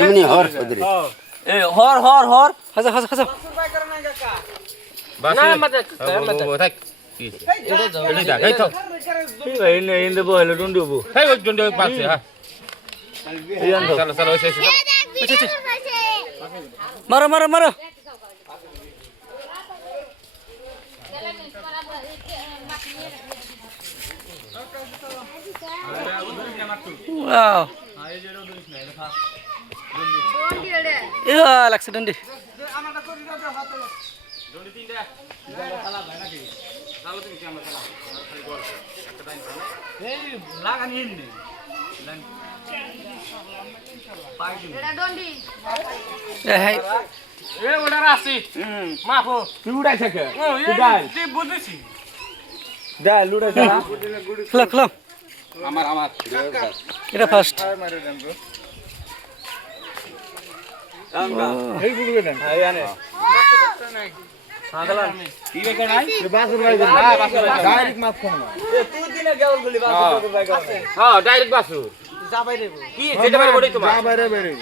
এমনি হর ওদের এ হর হর হর হাজা হাজা হাজা না মত থাক এটা দেখ এই তো ভাই ইন্দে বলে ডুন্ডুবু এই ওই জন্য পাচ্ছে হ্যাঁ চলো চলো এসে মারো মারো মারো ওয়াও ইয়া লাগছে ডন্ডি এই এ ওটা রাসি মাফো তুই উড়াই থাকে তুই বুঝছিস ডাল লুড়াই থাকে খেলো খেলো আমার এটা ফার্স্ট এই গুড়ে দেন এই আনে কি বে নাই বাসুর ভাই না বাসুর ভাই ডাইরেক্ট মাছ খানো তুই দিনে গেল গুলি বাসুর ভাই করে হ্যাঁ ডাইরেক্ট বাসু যা বাইরে কি যেটা বাইরে বড়ই তোমার যা বাইরে বাইরে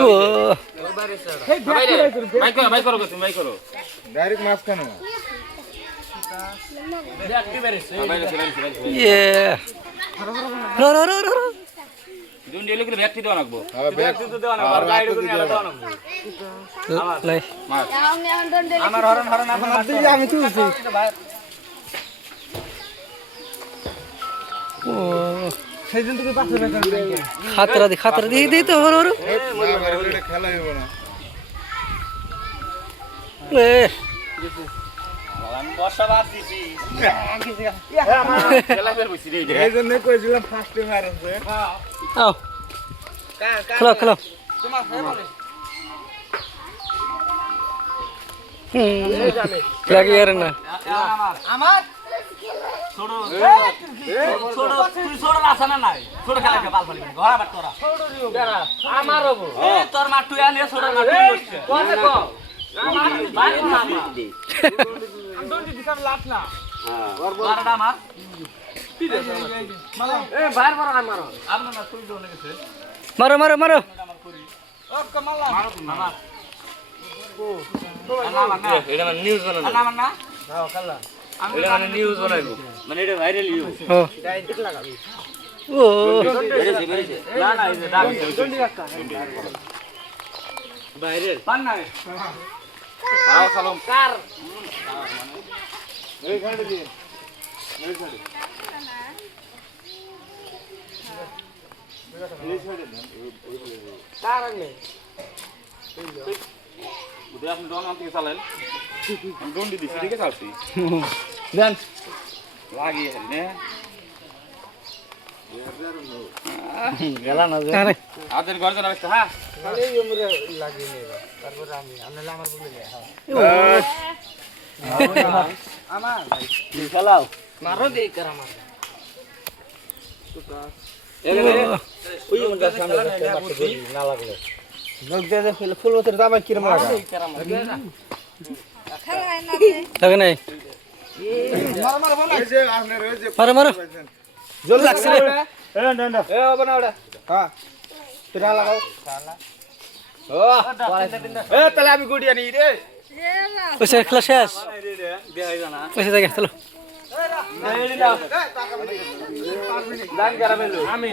ও বাইক করো তুমি বাইক করো ডাইরেক্ট মাছ খানো ইয়ে রো রো রো রো দুন দিলে কি ব্যক্তি দেওয়া লাগবো ব্যক্তি তো দেওয়া না আর গাইড করে নিয়ে দেওয়া না লাই আমার হরন হরন আমি তুলছি ও সেইদিন থেকে পাশে রাখা খাতরা দি দি তো হর হর খেলা হইব না এ আমি বর্ষা বাদ দিছি খেলা বের হইছি রে এই জন্য কইছিলাম ফার্স্ট টাইম মারছে আও খেলো খেলো তোমার হয়ে বলে লাগি আর না আমার ছোট ছোট তুই ছোট আছে না নাই ছোট খেলা কে বাল ফালি ঘরা বাট তোরা ছোট দিও আমার হবো এ তোর মা তুই আনে ছোট মা তুই বসছে কোনে কো আমার বাড়ি না আমি দন্ডি দিছাম লাট না বারটা আমার এ বাইর বড় কাম মারো আপনার না তুই জোনে গেছে মারো মারো মারো ও কমালা মারো তুমি আমার এটা মানে নিউজ বানানো আমার না হ্যাঁ কালা এটা মানে নিউজ বানাইবো মানে এটা ভাইরাল ইউ ও ডাইরেক্ট লাগাবি ও না না এই দাগ দন্ডি রাখা ভাইরাল পান না আও সালাম কার এই ঘাড়ে দিয়ে এই ঘাড়ে কার আনলে বুঝে আপনি ডন আনতে চালেন আমি ডন্ডি দিছি ঠিক আছে চালছি দেন লাগি নে গেলা না আরে আদের ঘর জানা রাখতে হ্যাঁ খালি ইমরে লাগিয়ে নেবা তারপর আমি আনলে আমার বলে হ্যাঁ আমার খেলাও মারো দেই কর আমার ওই গাছ সামনে না লাগলে লোক দে ফুল ওতে দাবা কিরম লাগা লাগে নাই মার মার বল এই যে আপনি ওই যে মারো মারো জল লাগছে রে এ না এ বানাওড়া হ্যাঁ তিরা লাগাও শালা ও এ তাহলে আমি গুড়িয়া নি রে পয়সা খেলা শেষ পয়সা দেখে চলো দান করা মেলো আমি